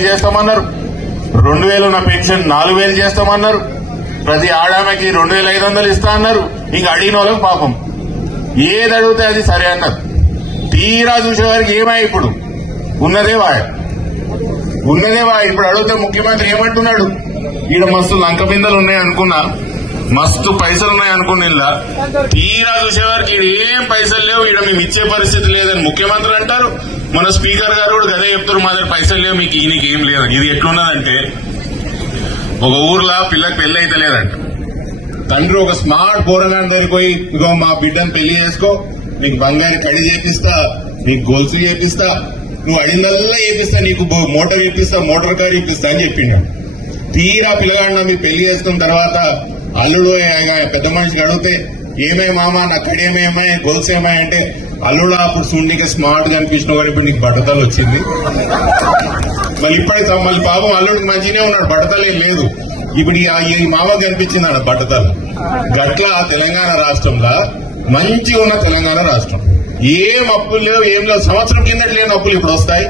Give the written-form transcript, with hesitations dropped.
3000 చేస్తామన్నారు. 2000 ఉన్న పెన్షన్ 4000 చేస్తామన్నారు. ప్రతి ఆడామెకి 2500 ఇస్తా అన్నారు. ఇంకా అడిగిన వాళ్ళకి పాపం ఏది అడిగితే అది సరే అన్నారు. తీరా చూసేవారికి ఏమై ఇప్పుడు ఉన్నదే వాడు ఇప్పుడు అడిగితే ముఖ్యమంత్రి ఏమంటున్నాడు, ఈడ మస్తు లంక బిందెలు ఉన్నాయి అనుకున్నా, మస్తు పైసలు ఉన్నాయి అనుకున్నా, తీరా చూసేవారికి ఈడ ఏం పైసలు లేవు, ఈడ మేము ఇచ్చే పరిస్థితి లేదని ముఖ్యమంత్రి అంటారు. మన స్పీకర్ గారు కూడా గదే చెప్తారు, మా దగ్గర పైసలు లేవు, మీకు ఈయనకి ఏం లేదు. ఇది ఎట్లున్నదంటే ఒక ఊర్లో పిల్లకి పెళ్లి అయితే లేదంట. తండ్రి ఒక స్మార్ట్ పోరగాని దగ్గరికి పోయి, ఇగో మా బిడ్డను పెళ్లి చేసుకో, నీకు బంగారు కడి చేపిస్తా, నీకు గొలుసు చేపిస్తా, నువ్వు అడిగిందల్లా చేపిస్తా, నీకు మోటార్ చేపిస్తా, మోటార్ కార్ చేపిస్తా అని చెప్పిండు. తీరా పిల్లగాడిన మీరు పెళ్లి చేసుకున్న తర్వాత అల్లుడు పెద్ద మనిషికి అడిగితే ఏమే మామ నా కడేమేమై గొలుసు ఏమై అంటే, అల్లుడు అప్పుడు చూడడానికి స్మార్ట్ గా అనిపించిన కానీ ఇప్పుడు నీకు బట్టతలు వచ్చింది. మళ్ళీ పాపం అల్లుడికి మంచిగానే ఉన్నాడు, బట్టతలు ఏం లేదు. ఇప్పుడు ఈ మామకి కనిపించింది అన్న బట్టతలు. గట్ల తెలంగాణ రాష్ట్రంలో మంచిగా ఉన్న తెలంగాణ రాష్ట్రం ఏం అప్పులు లేవు, ఏం లేవు. సంవత్సరం కిందటి లేని అప్పులు ఇప్పుడు వస్తాయి.